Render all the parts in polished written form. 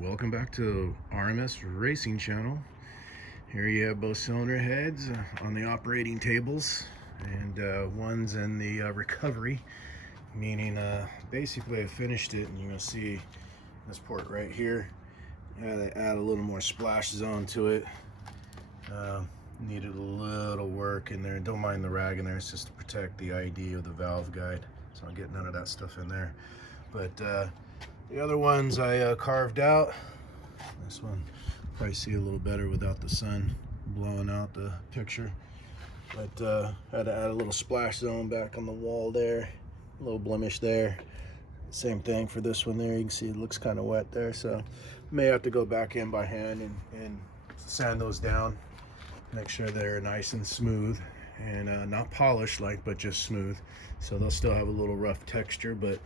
Welcome back to RMS Racing Channel. Here you have both cylinder heads on the operating tables, and one's in the recovery, meaning basically I finished it, and you're gonna see this port right here. They add a little more splash zone to it. Needed a little work in there. Don't mind the rag in there, it's just to protect the ID of the valve guide, so I'll get none of that stuff in there. But the other ones I carved out. This one probably see a little better without the sun blowing out the picture. But had to add a little splash zone back on the wall there, a little blemish there. Same thing for this one there. You can see it looks kind of wet there, so may have to go back in by hand and sand those down, make sure they're nice and smooth and not polished but just smooth. So they'll still have a little rough texture, but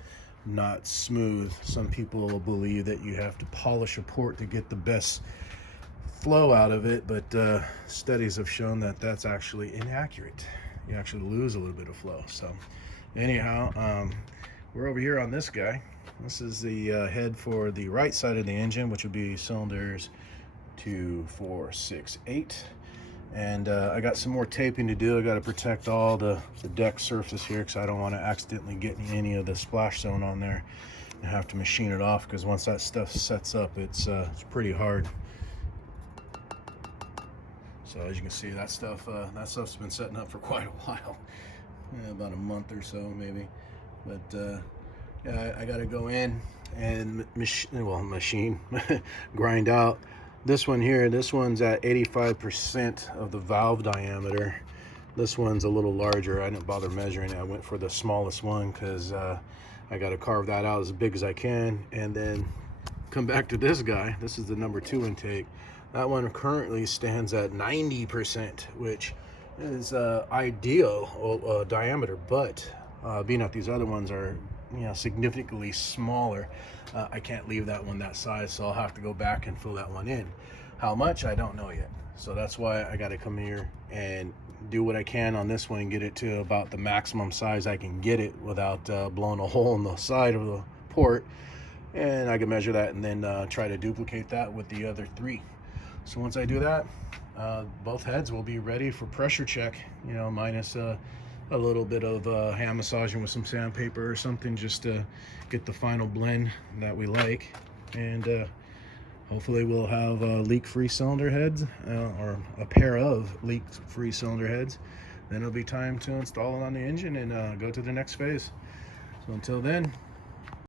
not smooth. Some people believe that you have to polish a port to get the best flow out of it, but studies have shown that that's actually inaccurate. You actually lose a little bit of flow. So anyhow, we're over here on this guy. This is the head for the right side of the engine, which would be cylinders 2, 4, 6, 8. And I got some more taping to do. I got to protect all the deck surface here because I don't want to accidentally get any of the splash zone on there and have to machine it off, because once that stuff sets up, it's pretty hard. So as you can see, that stuff's been setting up for quite a while, about a month or so maybe. But yeah, I got to go in and machine grind out this one here. This one's at 85% of the valve diameter. This one's a little larger. I didn't bother measuring it. I went for the smallest one because I got to carve that out as big as I can, and then come back to this guy. This is the number 2 intake. That one currently stands at 90%, which is ideal diameter, but being that these other ones are significantly smaller, I can't leave that one that size, so I'll have to go back and fill that one in. How much, I don't know yet. So that's why I got to come here and do what I can on this one and get it to about the maximum size I can get it without blowing a hole in the side of the port. And I can measure that and then try to duplicate that with the other 3. So once I do that, both heads will be ready for pressure check, minus a little bit of hand massaging with some sandpaper or something, just to get the final blend that we like. And hopefully we'll have leak-free cylinder heads, or a pair of leak-free cylinder heads. Then it'll be time to install it on the engine and go to the next phase. So until then,